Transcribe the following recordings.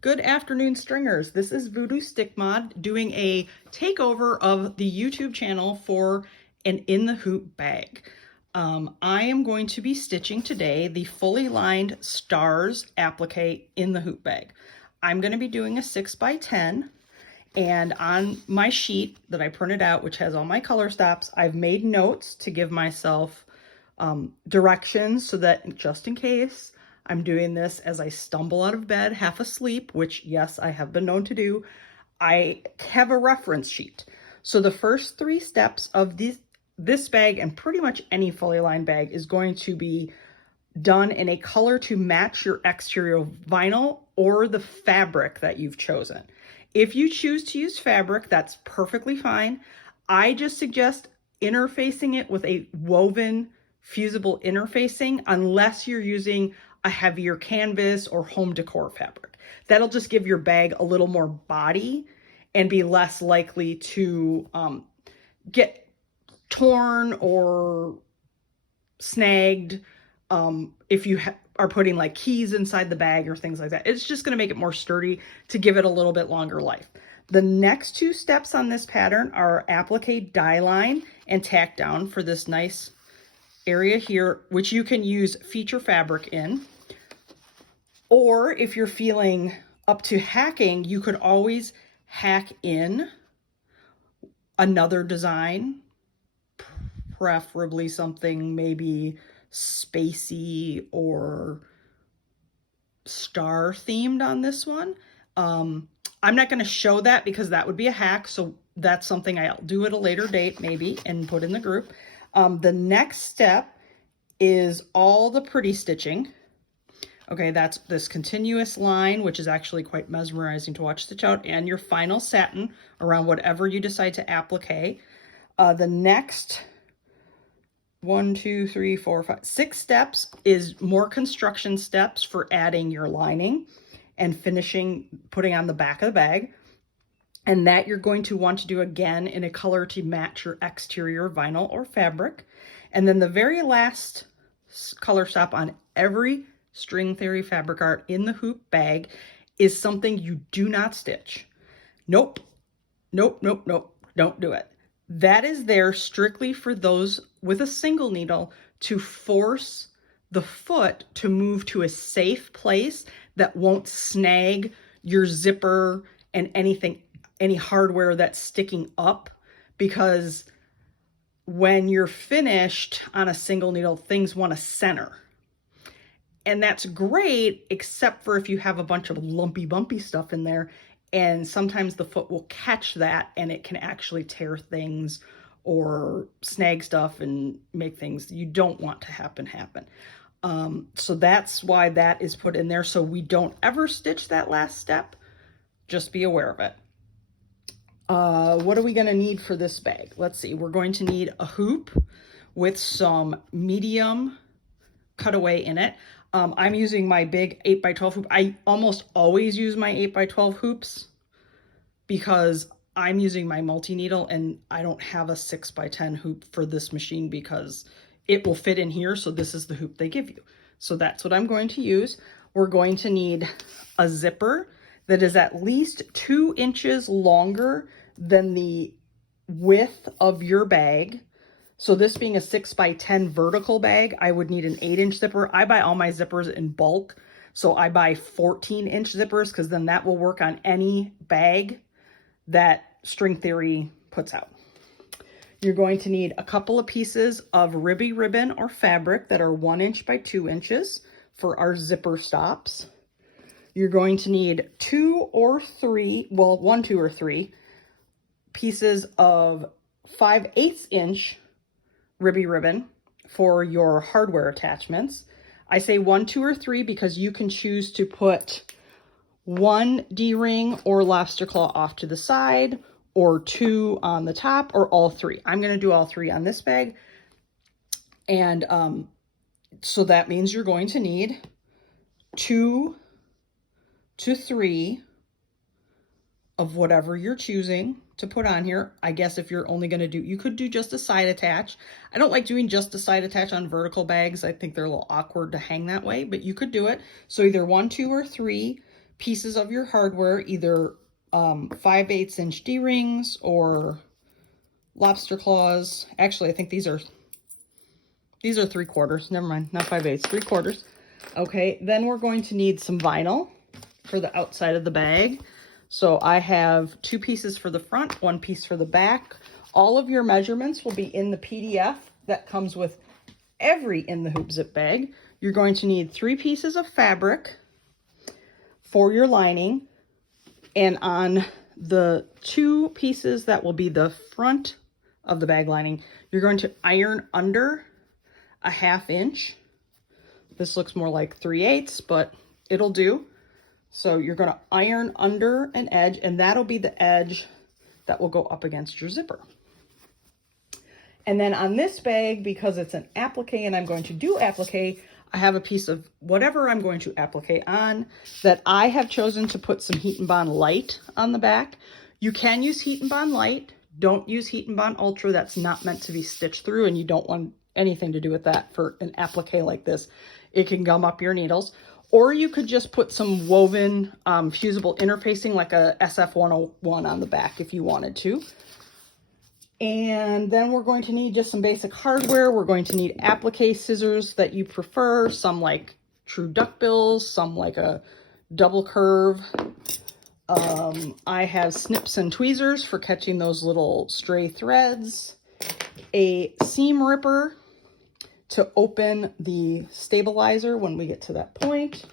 Good afternoon, stringers. This is Voodoo Stick Mod doing a takeover of the YouTube channel for an In the Hoop bag. I am going to be stitching today the fully lined Stars Applique In the Hoop bag. I'm going to be doing a 6x10, and on my sheet that I printed out, which has all my color stops, I've made notes to give myself directions so that just in case I'm doing this as I stumble out of bed half asleep, which yes, I have been known to do, I have a reference sheet. So the first 3 steps of this bag, and pretty much any fully lined bag, is going to be done in a color to match your exterior vinyl or the fabric that you've chosen. If you choose to use fabric, that's perfectly fine. I just suggest interfacing it with a woven fusible interfacing unless you're using a heavier canvas or home decor fabric. That'll just give your bag a little more body and be less likely to get torn or snagged if you are putting like keys inside the bag or things like that. It's just going to make it more sturdy to give it a little bit longer life. The next 2 steps on this pattern are applique die line and tack down for this nice area here, which you can use feature fabric in. Or if you're feeling up to hacking, you could always hack in another design, preferably something maybe spacey or star themed on this one. I'm not going to show that because that would be a hack, so that's something I'll do at a later date maybe and put in the group. The next step is all the pretty stitching. Okay, that's this continuous line, which is actually quite mesmerizing to watch stitch out, and your final satin around whatever you decide to applique. The next 1, 2, 3, 4, 5, 6 steps is more construction steps for adding your lining and finishing, putting on the back of the bag. And that you're going to want to do again in a color to match your exterior vinyl or fabric. And then the very last color stop on every String Theory Fabric Art In the Hoop bag is something you do not stitch. Nope, nope, nope, nope, don't do it. That is there strictly for those with a single needle to force the foot to move to a safe place that won't snag your zipper and anything, any hardware that's sticking up, because when you're finished on a single needle, things want to center. And that's great, except for if you have a bunch of lumpy, bumpy stuff in there, and sometimes the foot will catch that and it can actually tear things or snag stuff and make things you don't want to happen. So that's why that is put in there, so we don't ever stitch that last step. Just be aware of it. What are we going to need for this bag? Let's see. We're going to need a hoop with some medium cutaway in it. I'm using my big 8x12 hoop. I almost always use my 8x12 hoops because I'm using my multi-needle and I don't have a 6x10 hoop for this machine because it will fit in here. So this is the hoop they give you. So that's what I'm going to use. We're going to need a zipper that is at least 2 inches longer than the width of your bag. So this being a 6x10 vertical bag, I would need an 8-inch zipper. I buy all my zippers in bulk, so I buy 14-inch zippers because then that will work on any bag that String Theory puts out. You're going to need a couple of pieces of ribby ribbon or fabric that are 1 inch by 2 inches for our zipper stops. You're going to need 2 or 3, well, 1, 2, or 3 pieces of 5/8 inch ribby ribbon for your hardware attachments. I say 1, 2, or 3 because you can choose to put 1 D-ring or lobster claw off to the side, or 2 on the top, or all 3. I'm going to do all 3 on this bag. And so that means you're going to need 2 to 3 of whatever you're choosing to put on here. I guess if you're only going to do, you could do just a side attach. I don't like doing just a side attach on vertical bags. I think they're a little awkward to hang that way, but you could do it. So either 1, 2, or 3 pieces of your hardware, either 5/8 inch D-rings or lobster claws. Actually, I think these are 3/4. Never mind, not 5/8, 3/4. Okay, then we're going to need some vinyl for the outside of the bag. So I have 2 pieces for the front, 1 piece for the back. All of your measurements will be in the PDF that comes with every In the Hoop zip bag. You're going to need 3 pieces of fabric for your lining. And on the 2 pieces that will be the front of the bag lining, you're going to iron under a 1/2 inch. This looks more like 3/8, but it'll do. So you're going to iron under an edge, and that'll be the edge that will go up against your zipper. And then on this bag, because it's an applique and I'm going to do applique, I have a piece of whatever I'm going to applique on that I have chosen to put some Heat and Bond Light on the back. You can use Heat and Bond Light. Don't use Heat and Bond Ultra. That's not meant to be stitched through, and you don't want anything to do with that for an applique like this. It can gum up your needles. Or you could just put some woven fusible interfacing like a SF101 on the back if you wanted to. And then we're going to need just some basic hardware. We're going to need applique scissors that you prefer. Some like true duckbills, some like a double curve. I have snips and tweezers for catching those little stray threads. A seam ripper to open the stabilizer when we get to that point.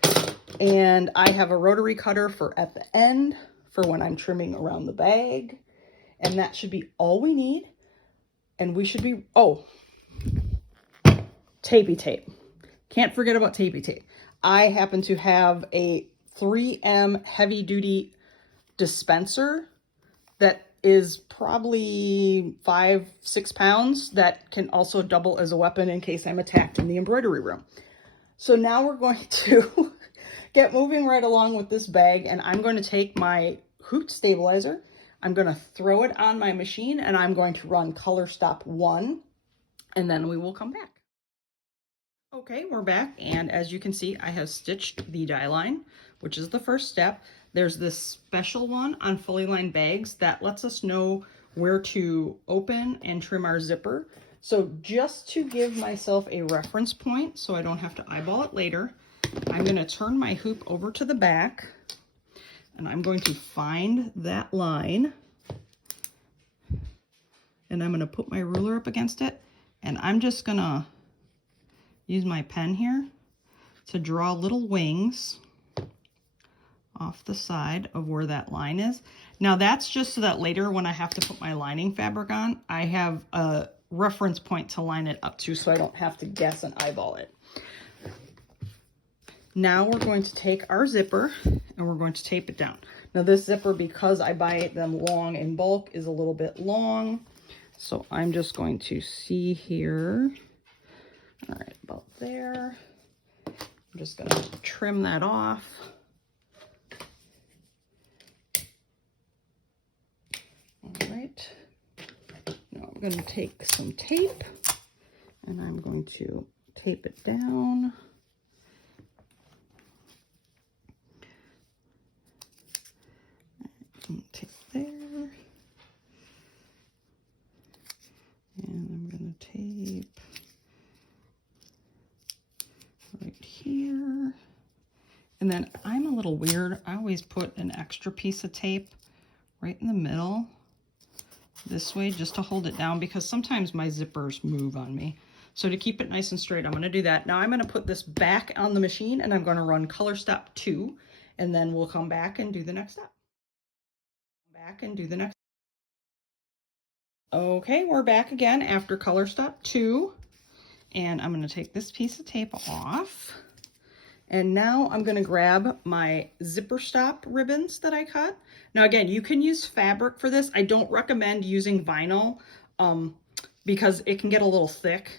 And I have a rotary cutter for at the end for when I'm trimming around the bag. And that should be all we need. And we should be, oh, tapey tape. Can't forget about tapey tape. I happen to have a 3M heavy duty dispenser that is probably 5-6 pounds that can also double as a weapon in case I'm attacked in the embroidery room. So now we're going to get moving right along with this bag, and I'm going to take my hoop stabilizer. I'm going to throw it on my machine, and I'm going to run color stop 1, and then we will come back. Okay, we're back, and as you can see, I have stitched the die line, which is the first step. There's this special one on fully lined bags that lets us know where to open and trim our zipper. So just to give myself a reference point so I don't have to eyeball it later, I'm going to turn my hoop over to the back, and I'm going to find that line, and I'm going to put my ruler up against it, and I'm just going to use my pen here to draw little wings off the side of where that line is. Now that's just so that later when I have to put my lining fabric on, I have a reference point to line it up to so I don't have to guess and eyeball it. Now we're going to take our zipper and we're going to tape it down. Now this zipper, because I buy them long in bulk, is a little bit long. So I'm just going to see here. All right, about there. I'm just going to trim that off. All right. Now I'm going to take some tape and I'm going to tape it down. Tape there. And I'm going to tape right here. And then I'm a little weird. I always put an extra piece of tape right in the middle this way just to hold it down because sometimes my zippers move on me. So to keep it nice and straight, I'm going to do that. Now I'm going to put this back on the machine and I'm going to run color step 2 and then we'll come back and do the next step. Okay, we're back again after color step 2 and I'm going to take this piece of tape off. And now I'm going to grab my zipper stop ribbons that I cut. Now again, you can use fabric for this. I don't recommend using vinyl because it can get a little thick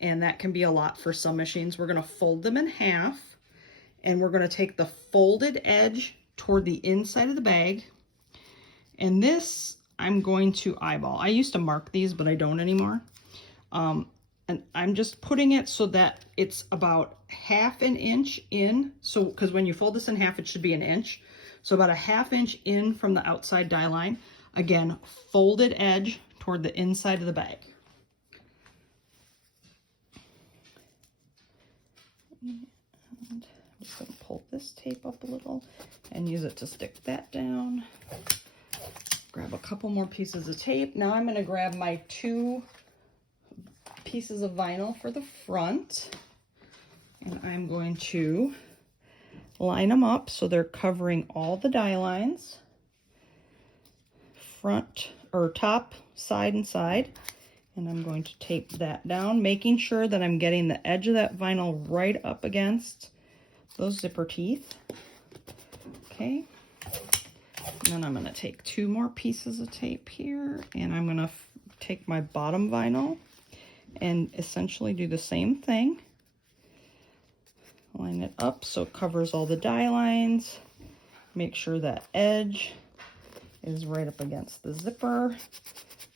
and that can be a lot for some machines. We're going to fold them in half and we're going to take the folded edge toward the inside of the bag. And this I'm going to eyeball. I used to mark these, but I don't anymore. And And I'm just putting it so that it's about 1/2 inch in. So, because when you fold this in half, it should be 1 inch. So about 1/2 inch in from the outside die line. Again, folded edge toward the inside of the bag. And I'm just going to pull this tape up a little and use it to stick that down. Grab a couple more pieces of tape. Now I'm going to grab my 2 pieces of vinyl for the front, and I'm going to line them up so they're covering all the die lines, front or top, side, and side. And I'm going to tape that down, making sure that I'm getting the edge of that vinyl right up against those zipper teeth. Okay. And then I'm going to take 2 more pieces of tape here, and I'm going to take my bottom vinyl and essentially do the same thing. Line it up so it covers all the die lines. Make sure that edge is right up against the zipper.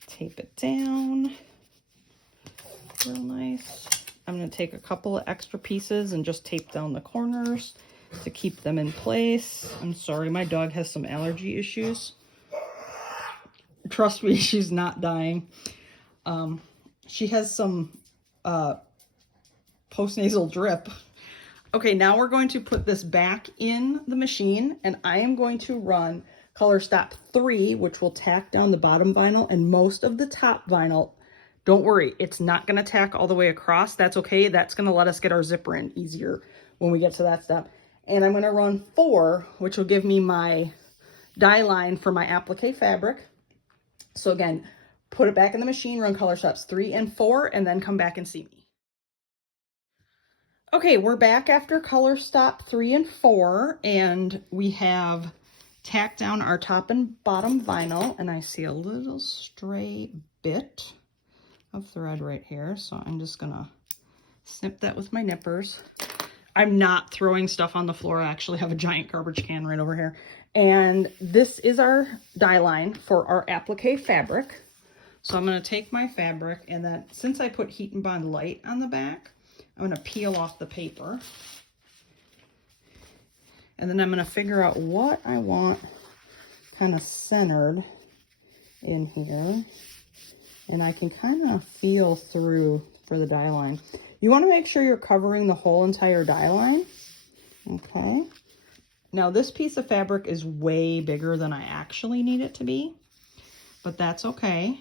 Tape it down real nice. I'm going to take a couple of extra pieces and just tape down the corners to keep them in place. I'm sorry, my dog has some allergy issues. Trust me, she's not dying. She has some postnasal drip. Okay, now we're going to put this back in the machine, and I am going to run color stop 3, which will tack down the bottom vinyl and most of the top vinyl. Don't worry, it's not going to tack all the way across. That's okay. That's going to let us get our zipper in easier when we get to that step. And I'm going to run 4, which will give me my die line for my applique fabric. So again, put it back in the machine, run color stops 3 and 4, and then come back and see me. Okay, we're back after color stop 3 and 4, and we have tacked down our top and bottom vinyl, and I see a little stray bit of thread right here, so I'm just gonna snip that with my nippers. I'm not throwing stuff on the floor. I actually have a giant garbage can right over here. And this is our die line for our applique fabric. So I'm going to take my fabric, and then since I put Heat and Bond Light on the back, I'm going to peel off the paper. And then I'm going to figure out what I want kind of centered in here. And I can kind of feel through for the die line. You want to make sure you're covering the whole entire die line. Okay. Now this piece of fabric is way bigger than I actually need it to be, but that's okay.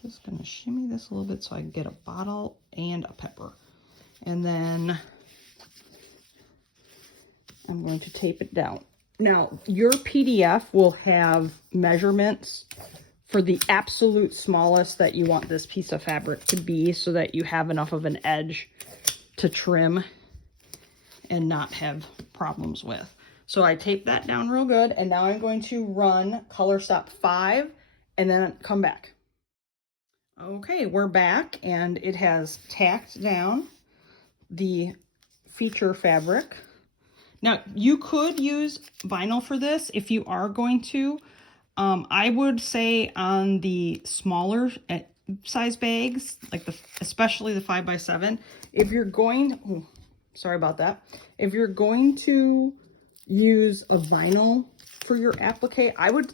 Just gonna shimmy this a little bit so I can get a bottle and a pepper. And then I'm going to tape it down. Now, your PDF will have measurements for the absolute smallest that you want this piece of fabric to be, so that you have enough of an edge to trim and not have problems with. So I taped that down real good, and now I'm going to run color stop 5 and then come back. Okay, we're back, and it has tacked down the feature fabric. Now, you could use vinyl for this if you are going to. I would say on the smaller size bags, like especially the 5x7, if you're going, sorry about that. If you're going to use a vinyl for your applique, I would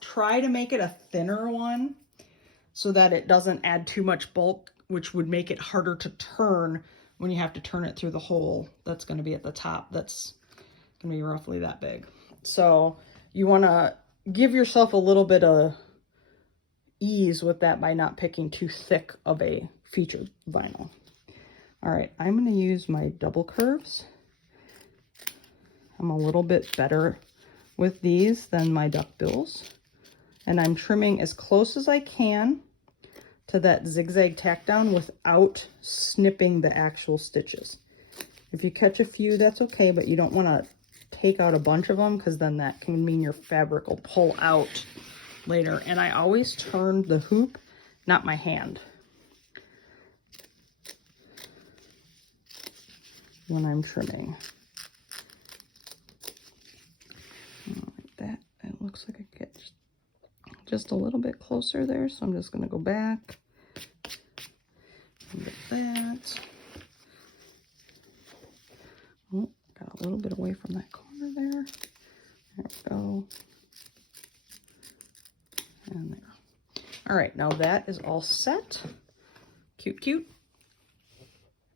try to make it a thinner one so that it doesn't add too much bulk, which would make it harder to turn when you have to turn it through the hole that's going to be at the top. That's going to be roughly that big. So you want to give yourself a little bit of ease with that by not picking too thick of a featured vinyl. All right, I'm going to use my double curves. I'm a little bit better with these than my duckbills. And I'm trimming as close as I can to that zigzag tack down without snipping the actual stitches. If you catch a few, that's okay, but you don't want to take out a bunch of them, because then that can mean your fabric will pull out later. And I always turn the hoop, not my hand, when I'm trimming. Like that. It looks like I get just just a little bit closer there, so I'm just going to go back and get that. Oh, got a little bit away from that corner there. There we go. And there. All right, now that is all set. Cute, cute.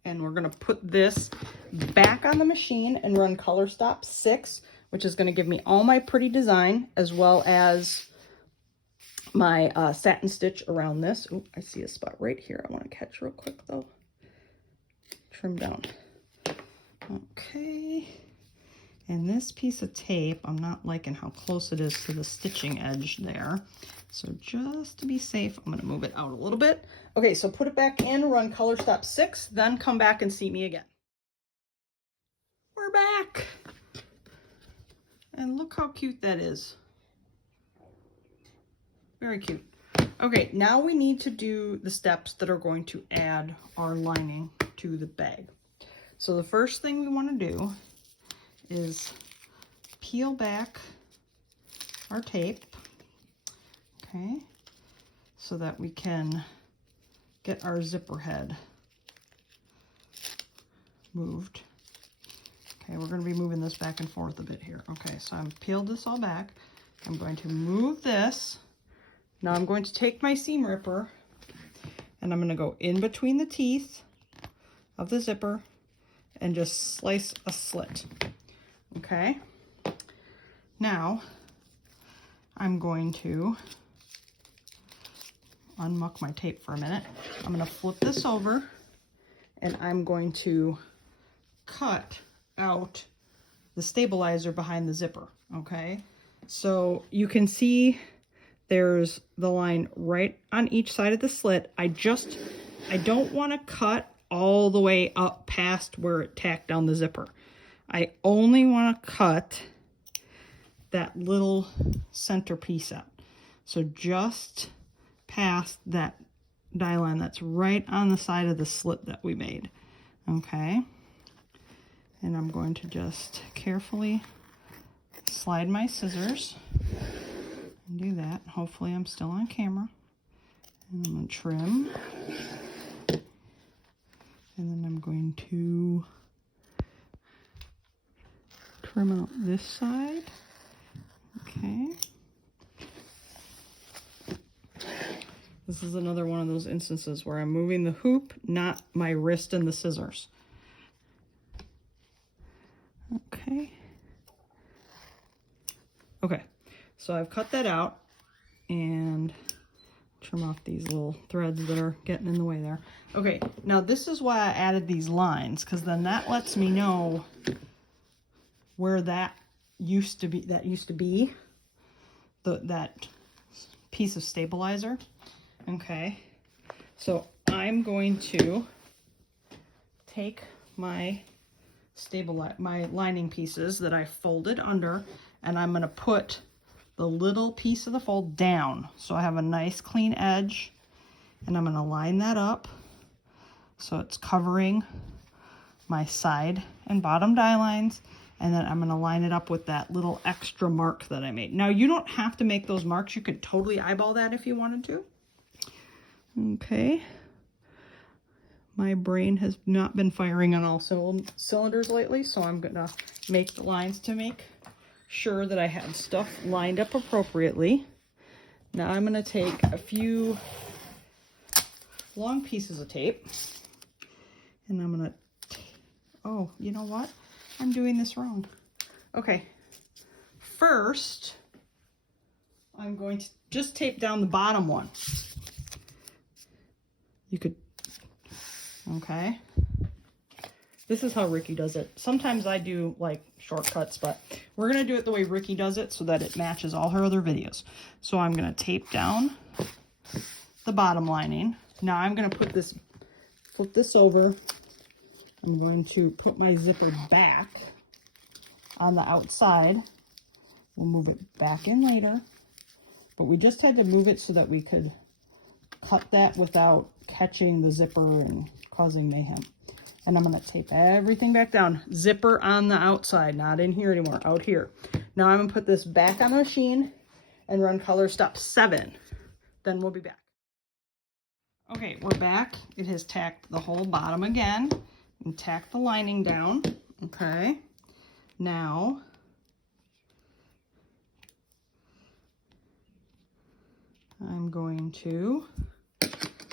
And we're going to put this back on the machine and run color stop 6, which is going to give me all my pretty design as well as my satin stitch around this. Oh, I see a spot right here I want to catch real quick though. Trim down. Okay. And this piece of tape, I'm not liking how close it is to the stitching edge there. So just to be safe, I'm going to move it out a little bit. Okay, so put it back in, run color stop 6, then come back and see me again. We're back. And look how cute that is. Very cute. Okay, now we need to do the steps that are going to add our lining to the bag. So the first thing we want to do is peel back our tape, okay, so that we can get our zipper head moved. Okay, we're going to be moving this back and forth a bit here. Okay, so I'm peeled this all back. I'm going to move this. Now I'm going to take my seam ripper and I'm going to go in between the teeth of the zipper and just slice a slit. Okay. Now I'm going to unmuck my tape for a minute. I'm going to flip this over and I'm going to cut out the stabilizer behind the zipper. Okay. So you can see there's the line right on each side of the slit. I don't want to cut all the way up past where it tacked down the zipper. I only want to cut that little center piece out. So just past that die line that's right on the side of the slit that we made. Okay. And I'm going to just carefully slide my scissors and do that. Hopefully I'm still on camera. And I'm going to trim. And then I'm going to trim out this side. Okay. This is another one of those instances where I'm moving the hoop, not my wrist and the scissors. Okay. Okay, so I've cut that out and trim off these little threads that are getting in the way there. Okay, now this is why I added these lines, because then that lets me know where that used to be, that piece of stabilizer. Okay, so I'm going to take my lining pieces that I folded under, and I'm going to put the little piece of the fold down so I have a nice clean edge, and I'm going to line that up so it's covering my side and bottom die lines, and then I'm going to line it up with that little extra mark that I made. Now you don't have to make those marks, you could totally eyeball that if you wanted to. Okay. My brain has not been firing on all cylinders lately, so I'm going to make the lines to make sure that I have stuff lined up appropriately. Now I'm going to take a few long pieces of tape, and I'm going to, oh, you know what? I'm doing this wrong. Okay. First, I'm going to just tape down the bottom one. You could, okay. This is how Ricky does it. Sometimes I do like shortcuts, but we're going to do it the way Ricky does it so that it matches all her other videos. So I'm going to tape down the bottom lining. Now I'm going to flip this over. I'm going to put my zipper back on the outside. We'll move it back in later, but we just had to move it so that we could cut that without catching the zipper and causing mayhem. And I'm going to tape everything back down. Zipper on the outside, not in here anymore, out here. Now I'm going to put this back on the machine, and run color stop 7. Then we'll be back. Okay, we're back. It has tacked the whole bottom again and tacked the lining down. Okay, now I'm going to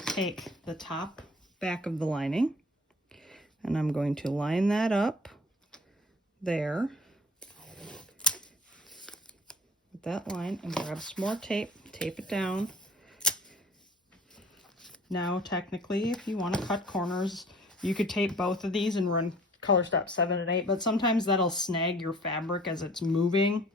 take the top back of the lining and I'm going to line that up there with that line and grab some more tape, tape it down. Now, technically, if you want to cut corners, you could tape both of these and run color stop 7 and 8, but sometimes that'll snag your fabric as it's moving.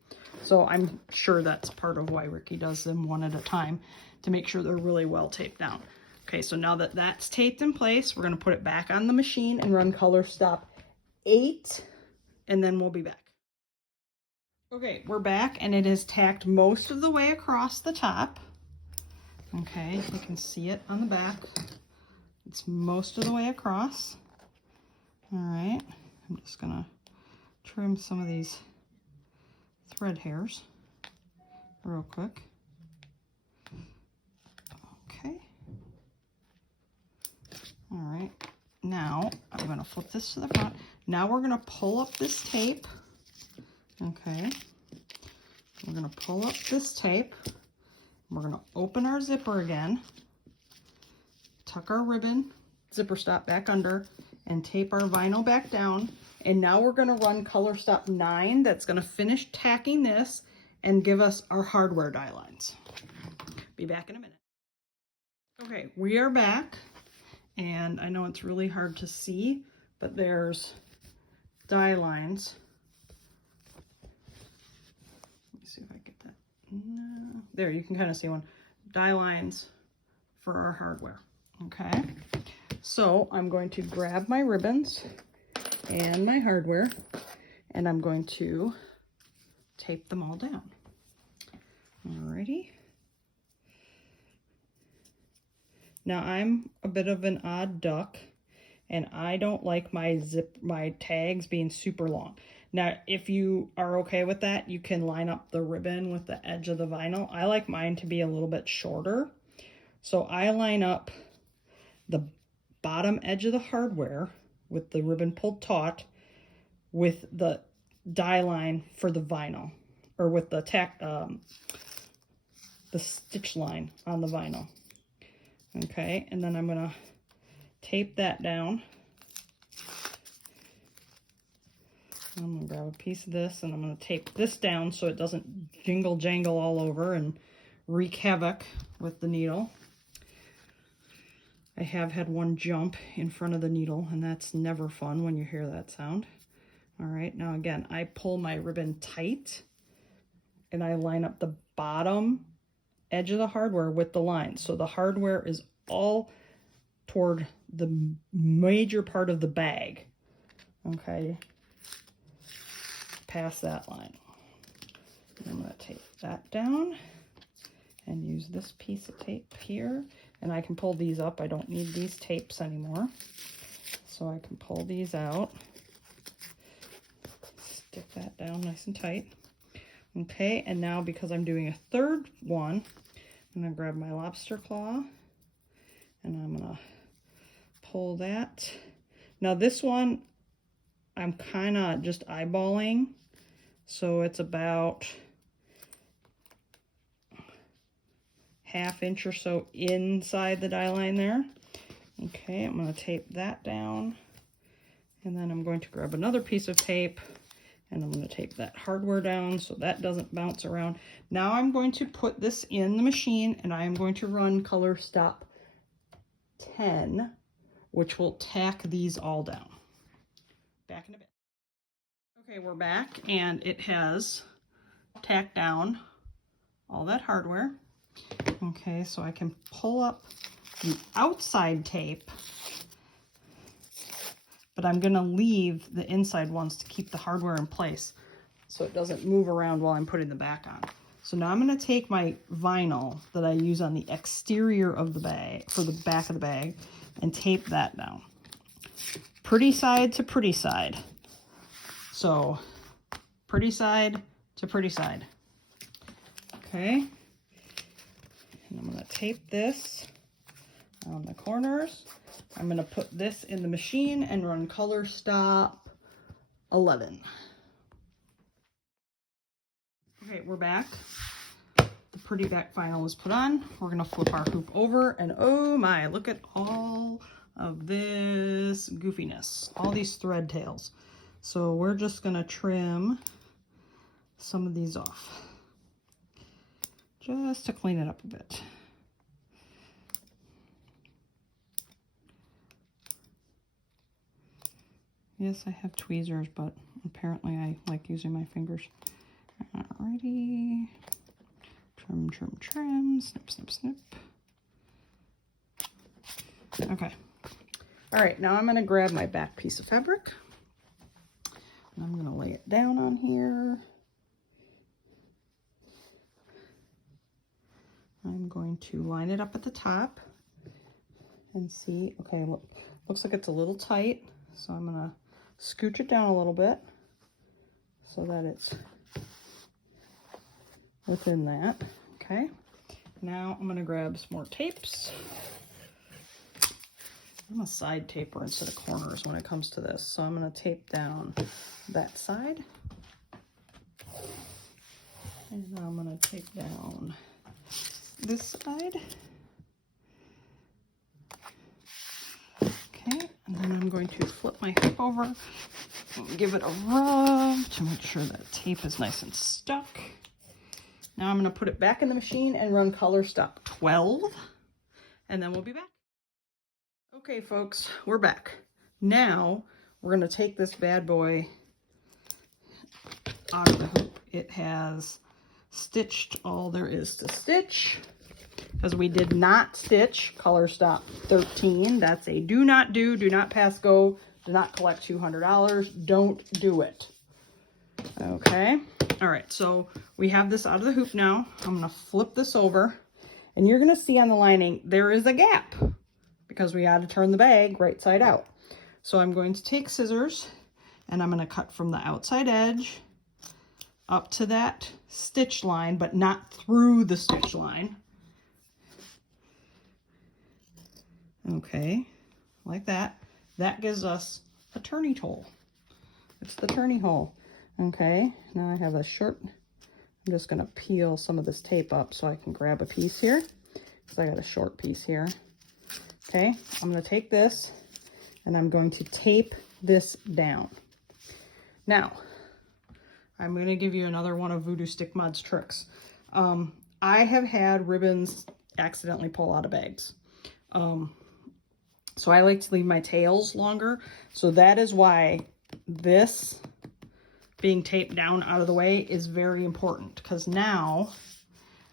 So I'm sure that's part of why Ricky does them one at a time, to make sure they're really well taped down. Okay, so now that that's taped in place, we're going to put it back on the machine and run color stop 8, and then we'll be back. Okay, we're back, and it is tacked most of the way across the top. Okay, you can see it on the back. It's most of the way across. All right, I'm just gonna trim some of these thread hairs real quick. Okay. All right, now I'm gonna flip this to the front. Now we're gonna pull up this tape. Okay, we're gonna pull up this tape. We're going to open our zipper again, tuck our ribbon, zipper stop back under, and tape our vinyl back down. And now we're going to run color stop 9. That's going to finish tacking this and give us our hardware die lines. Be back in a minute. Okay, we are back. And I know it's really hard to see, but there's die lines. Let me see if I get that. No. There, you can kind of see one. Die lines for our hardware. Okay, so I'm going to grab my ribbons and my hardware, and I'm going to tape them all down. Alrighty. Now I'm a bit of an odd duck, and I don't like my tags being super long. Now, if you are okay with that, you can line up the ribbon with the edge of the vinyl. I like mine to be a little bit shorter. So I line up the bottom edge of the hardware with the ribbon pulled taut with the die line for the vinyl, or with the stitch line on the vinyl. Okay, and then I'm gonna tape that down. I'm going to grab a piece of this and I'm going to tape this down so it doesn't jingle jangle all over and wreak havoc with the needle. I have had one jump in front of the needle, and that's never fun when you hear that sound. All right, now again, I pull my ribbon tight and I line up the bottom edge of the hardware with the line. So the hardware is all toward the major part of the bag. Okay. Past that line. I'm going to tape that down and use this piece of tape here, and I can pull these up. I don't need these tapes anymore, so I can pull these out, stick that down nice and tight. Okay, and now because I'm doing a third one, I'm going to grab my lobster claw and I'm going to pull that. Now this one I'm kind of just eyeballing, so it's about 1/2 inch or so inside the die line there. Okay, I'm going to tape that down, and then I'm going to grab another piece of tape and I'm going to tape that hardware down so that doesn't bounce around. Now I'm going to put this in the machine and I am going to run color stop 10, which will tack these all down. Back in a bit. Okay, we're back, and it has tacked down all that hardware. Okay, so I can pull up the outside tape, but I'm going to leave the inside ones to keep the hardware in place so it doesn't move around while I'm putting the back on. So now I'm going to take my vinyl that I use on the exterior of the bag, for the back of the bag, and tape that down. Pretty side to pretty side. So, pretty side to pretty side. Okay. And I'm going to tape this on the corners. I'm going to put this in the machine and run color stop 11. Okay, we're back. The pretty back vinyl is put on. We're going to flip our hoop over, and oh my, look at all of this goofiness, all these thread tails. So we're just going to trim some of these off just to clean it up a bit. Yes, I have tweezers, but apparently I like using my fingers. Alrighty. Trim, trim, trim. Snip, snip, snip. Okay. Alright, now I'm going to grab my back piece of fabric. And I'm going to lay it down on here. I'm going to line it up at the top and see. Okay, look, looks like it's a little tight. So I'm going to scooch it down a little bit so that it's within that. Okay, now I'm going to grab some more tapes. I'm a side taper instead of corners when it comes to this, so I'm going to tape down that side, and I'm going to tape down this side. Okay, and then I'm going to flip my hoop over and give it a rub to make sure that tape is nice and stuck. Now I'm going to put it back in the machine and run color stop 12, and then we'll be back. Okay, folks, we're back. Now we're going to take this bad boy out of the hoop. It has stitched all there is to stitch, because we did not stitch color stop 13. That's a do not do, do not pass go, do not collect $200. Don't do it. Okay. All right. So we have this out of the hoop now. I'm going to flip this over, and you're going to see on the lining, there is a gap because we had to turn the bag right side out. So I'm going to take scissors, and I'm going to cut from the outside edge up to that stitch line, but not through the stitch line. Okay, like that. That gives us a turning hole. It's the turning hole. Okay, now I have a short, I'm just going to peel some of this tape up so I can grab a piece here, because I got a short piece here. Okay, I'm going to take this and I'm going to tape this down. Now, I'm going to give you another one of Voodoo Stick Mod's tricks. I have had ribbons accidentally pull out of bags. So I like to leave my tails longer. So that is why this being taped down out of the way is very important, because now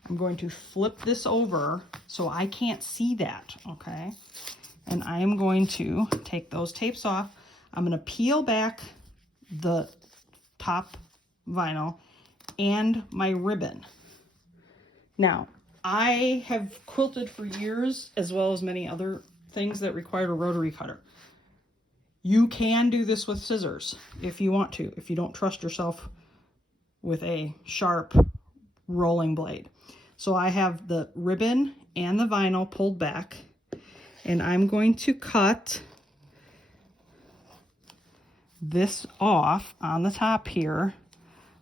I'm going to flip this over so I can't see that, okay? And I am going to take those tapes off. I'm going to peel back the top vinyl and my ribbon. Now, I have quilted for years, as well as many other things that require a rotary cutter. You can do this with scissors if you want to, if you don't trust yourself with a sharp rolling blade. So I have the ribbon and the vinyl pulled back, and I'm going to cut this off on the top here,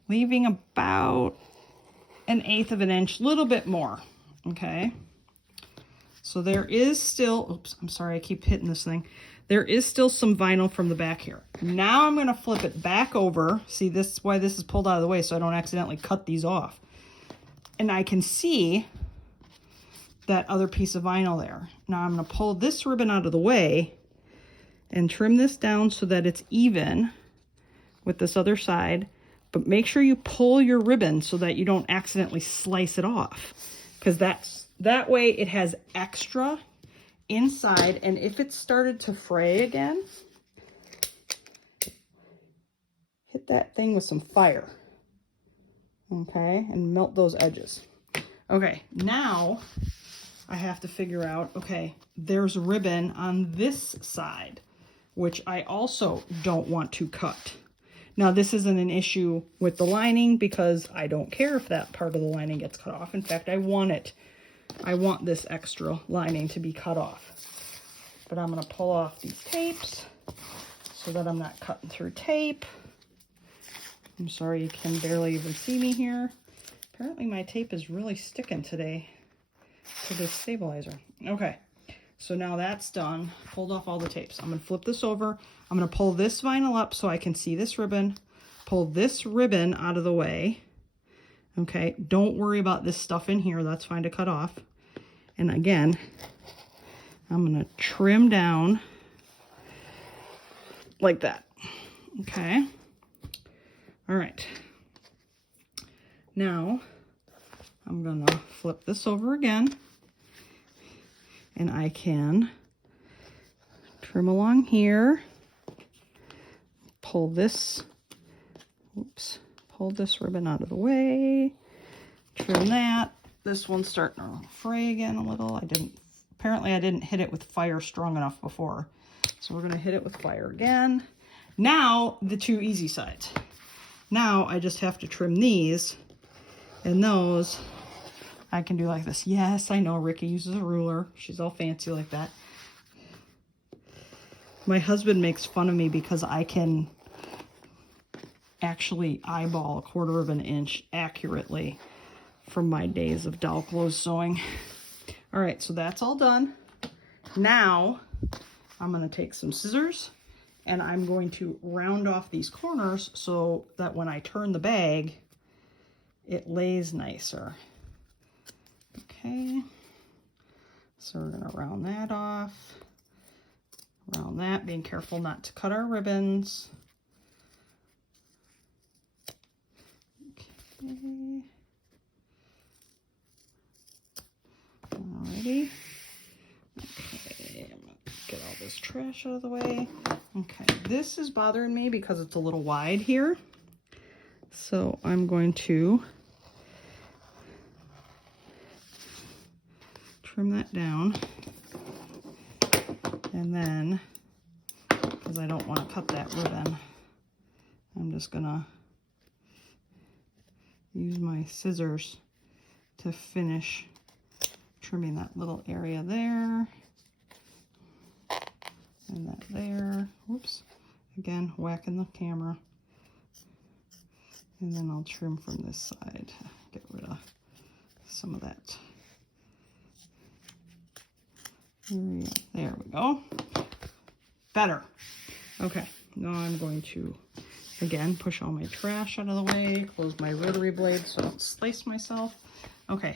leaving about 1/8 of an inch, a little bit more, okay? So there is still, oops, I'm sorry, I keep hitting this thing. There is still some vinyl from the back here. Now I'm going to flip it back over. See, this is why this is pulled out of the way, so I don't accidentally cut these off. And I can see that other piece of vinyl there. Now I'm going to pull this ribbon out of the way and trim this down so that it's even with this other side. But make sure you pull your ribbon so that you don't accidentally slice it off, because that way it has extra inside, and if it started to fray again, hit that thing with some fire, okay, and melt those edges. Okay, now I have to figure out, okay, there's ribbon on this side, which I also don't want to cut. Now this isn't an issue with the lining because I don't care if that part of the lining gets cut off. In fact, I want it. I want this extra lining to be cut off. But I'm going to pull off these tapes so that I'm not cutting through tape. I'm sorry you can barely even see me here. Apparently my tape is really sticking today to this stabilizer. Okay, so now that's done. Pulled off all the tapes. I'm going to flip this over. I'm going to pull this vinyl up so I can see this ribbon. Pull this ribbon out of the way. Okay, don't worry about this stuff in here. That's fine to cut off. And again, I'm going to trim down like that. Okay. All right. Now, I'm going to flip this over again. And I can trim along here. Pull this, pull this ribbon out of the way. Trim that. This one's starting to fray again a little. Apparently I didn't hit it with fire strong enough before. So we're going to hit it with fire again. Now, the two easy sides. Now I just have to trim these, and those I can do like this. Yes, I know Ricky uses a ruler. She's all fancy like that. My husband makes fun of me because I can actually eyeball 1/4 of an inch accurately from my days of doll clothes sewing. All right, so that's all done. Now I'm going to take some scissors and I'm going to round off these corners so that when I turn the bag, it lays nicer. Okay, so we're going to round that off. Round that, being careful not to cut our ribbons. Okay. Alrighty. Okay, I'm gonna get all this trash out of the way. Okay, this is bothering me because it's a little wide here. So I'm going to trim that down. And then, because I don't want to cut that ribbon, I'm just gonna use my scissors to finish trimming that little area there and that there. Whoops, again whacking the camera. And then I'll trim from this side, get rid of some of that. There we go. Better. Okay, now I'm going to again push all my trash out of the way, close my rotary blade so I don't slice myself. Okay,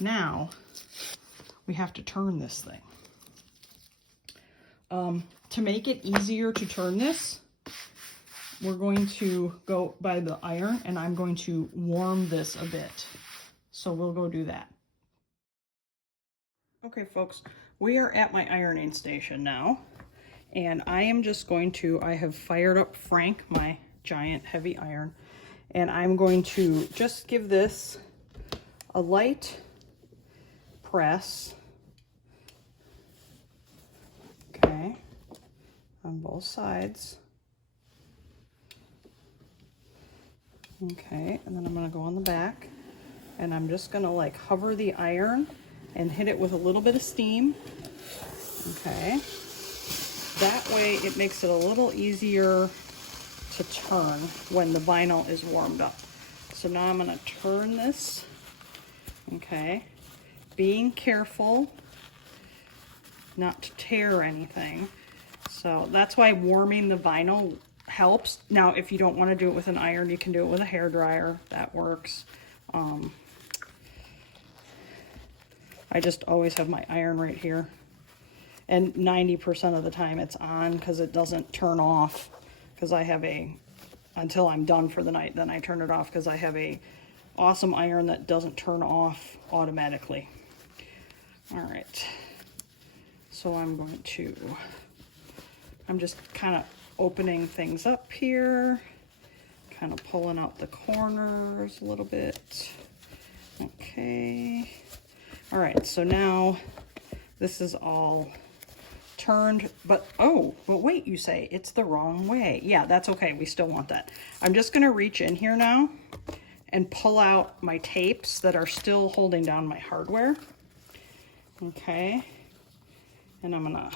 now we have to turn this thing. To make it easier to turn this, we're going to go by the iron and I'm going to warm this a bit. So we'll go do that. Okay folks, we are at my ironing station now. And I am just going to, I have fired up Frank, my giant heavy iron. And I'm going to just give this a light press. Okay, on both sides. Okay, and then I'm gonna go on the back. And I'm just gonna like hover the iron and hit it with a little bit of steam. Okay. That way it makes it a little easier to turn when the vinyl is warmed up. So now I'm going to turn this, okay, being careful not to tear anything. So that's why warming the vinyl helps. Now if you don't want to do it with an iron, you can do it with a hairdryer. That works. I just always have my iron right here. And 90% of the time it's on because it doesn't turn off because I have until I'm done for the night, then I turn it off because I have a awesome iron that doesn't turn off automatically. All right, so I'm just kind of opening things up here, kind of pulling out the corners a little bit. Okay, all right, so now this is all turned, but oh, but wait, you say it's the wrong way. Yeah, that's okay. We still want that. I'm just going to reach in here now and pull out my tapes that are still holding down my hardware. Okay. And I'm gonna,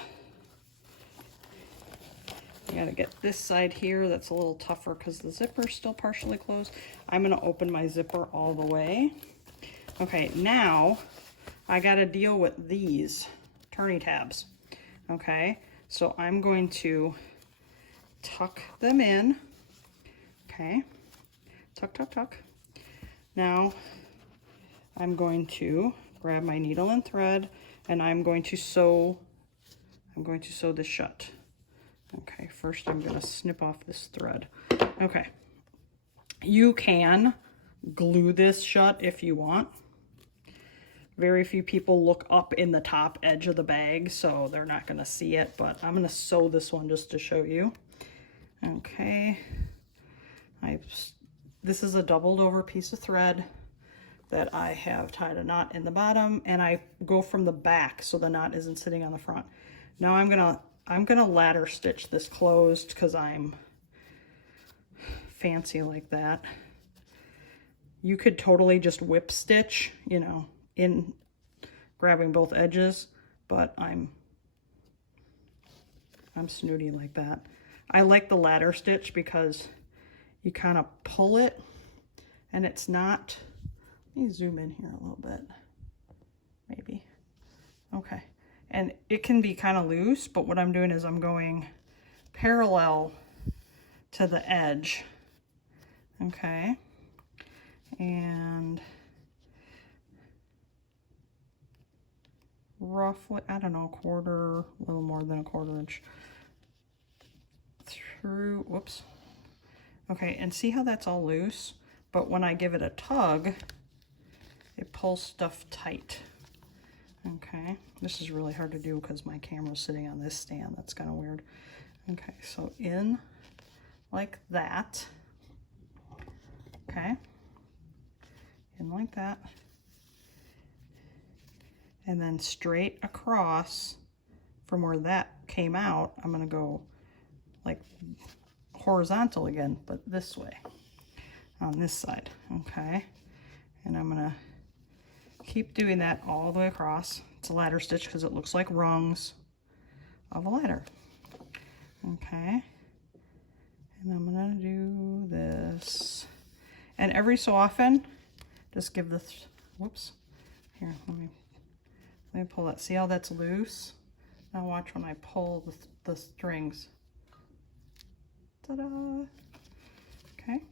I gotta get this side here. That's a little tougher because the zipper's still partially closed. I'm gonna open my zipper all the way. Okay, now I gotta deal with these turning tabs. Okay, so I'm going to tuck them in. Okay, tuck, tuck, tuck. Now I'm going to grab my needle and thread, and I'm going to sew this shut. Okay, first I'm going to snip off this thread. Okay, you can glue this shut if you want. Very few people look up in the top edge of the bag, so they're not going to see it, but I'm going to sew this one just to show you. Okay, this is a doubled over piece of thread that I have tied a knot in the bottom, and I go from the back so the knot isn't sitting on the front. Now I'm gonna ladder stitch this closed because I'm fancy like that. You could totally just whip stitch, you know, in grabbing both edges, but I'm snooty like that. I like the ladder stitch because you kind of pull it and it's not, let me zoom in here a little bit, maybe. Okay, and it can be kind of loose, but what I'm doing is I'm going parallel to the edge. Okay, and roughly, I don't know, a little more than a quarter inch through, whoops. Okay, and see how that's all loose? But when I give it a tug, it pulls stuff tight. Okay, this is really hard to do because my camera's sitting on this stand. That's kind of weird. Okay, so in like that. Okay, in like that. And then straight across from where that came out, I'm gonna go like horizontal again, but this way, on this side. Okay, and I'm gonna keep doing that all the way across. It's a ladder stitch because it looks like rungs of a ladder. Okay, and I'm gonna do this, and every so often just give this, whoops, here, let me pull that. See how that's loose? Now watch when I pull the strings. Ta-da! Okay,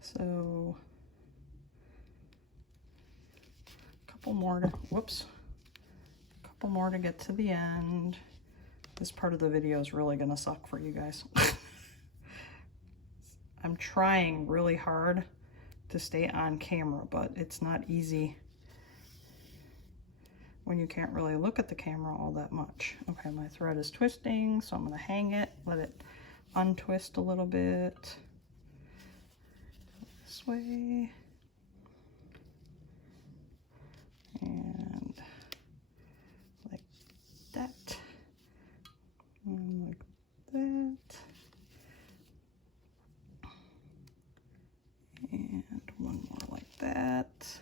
so a couple more to get to the end. This part of the video is really gonna suck for you guys. I'm trying really hard to stay on camera, but it's not easy when you can't really look at the camera all that much. Okay, my thread is twisting, so I'm gonna hang it, let it untwist a little bit. This way. And like that. And like that. And one more like that.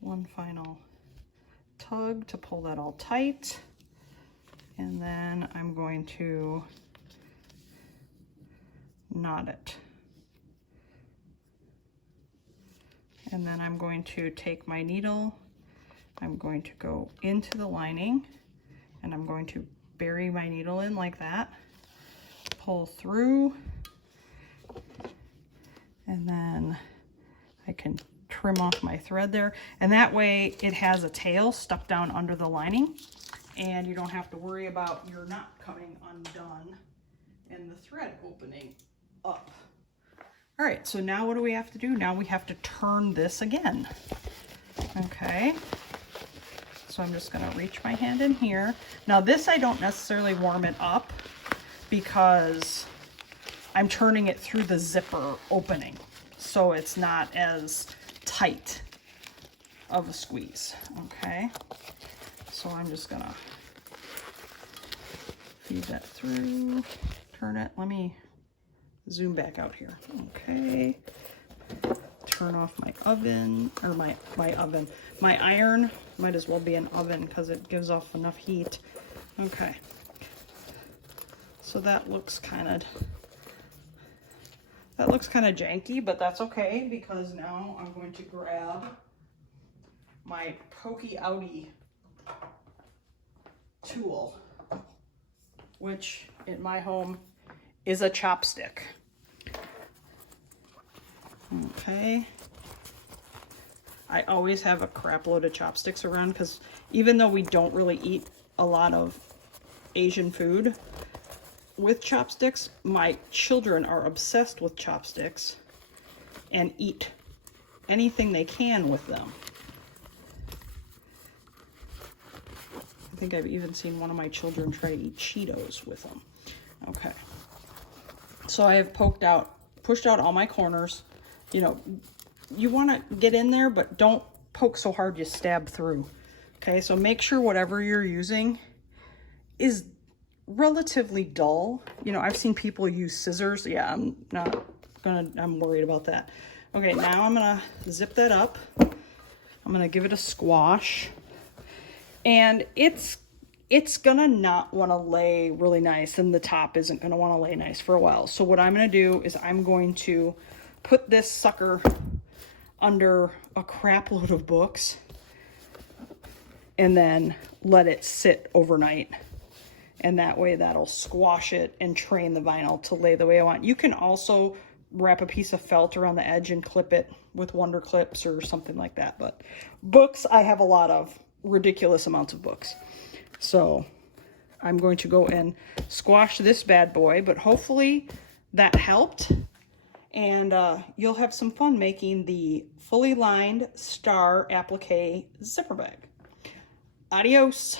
One final tug to pull that all tight. And then I'm going to knot it. And then I'm going to take my needle, I'm going to go into the lining, and I'm going to bury my needle in like that, pull through, and then I can trim off my thread there. And that way it has a tail stuck down under the lining, and you don't have to worry about your knot coming undone and the thread opening up. All right, so now what do we have to do? Now we have to turn this again. Okay, so I'm just gonna reach my hand in here. Now this, I don't necessarily warm it up because I'm turning it through the zipper opening, so it's not as tight. of a squeeze. Okay, so I'm just gonna feed that through, turn it. Let me zoom back out here. Okay, turn off my oven, or my iron. Might as well be an oven because it gives off enough heat. Okay, so that looks kind of janky, but that's okay because now I'm going to grab my pokey outie tool, which in my home is a chopstick. Okay, I always have a crap load of chopsticks around because even though we don't really eat a lot of Asian food with chopsticks, my children are obsessed with chopsticks and eat anything they can with them. I think I've even seen one of my children try to eat Cheetos with them. Okay, so I have pushed out all my corners. You know, you want to get in there, but don't poke so hard you stab through. Okay, so make sure whatever you're using is relatively dull. You know, I've seen people use scissors. Yeah, I'm worried about that. Okay, now I'm gonna zip that up. I'm gonna give it a squash, and it's gonna not want to lay really nice, and the top isn't gonna want to lay nice for a while. So what I'm gonna do is I'm going to put this sucker under a crap load of books and then let it sit overnight. And that way that'll squash it and train the vinyl to lay the way I want. You can also wrap a piece of felt around the edge and clip it with Wonder Clips or something like that. But books, I have a lot of ridiculous amounts of books. So I'm going to go and squash this bad boy, but hopefully that helped. And you'll have some fun making the fully lined star applique zipper bag. Adios.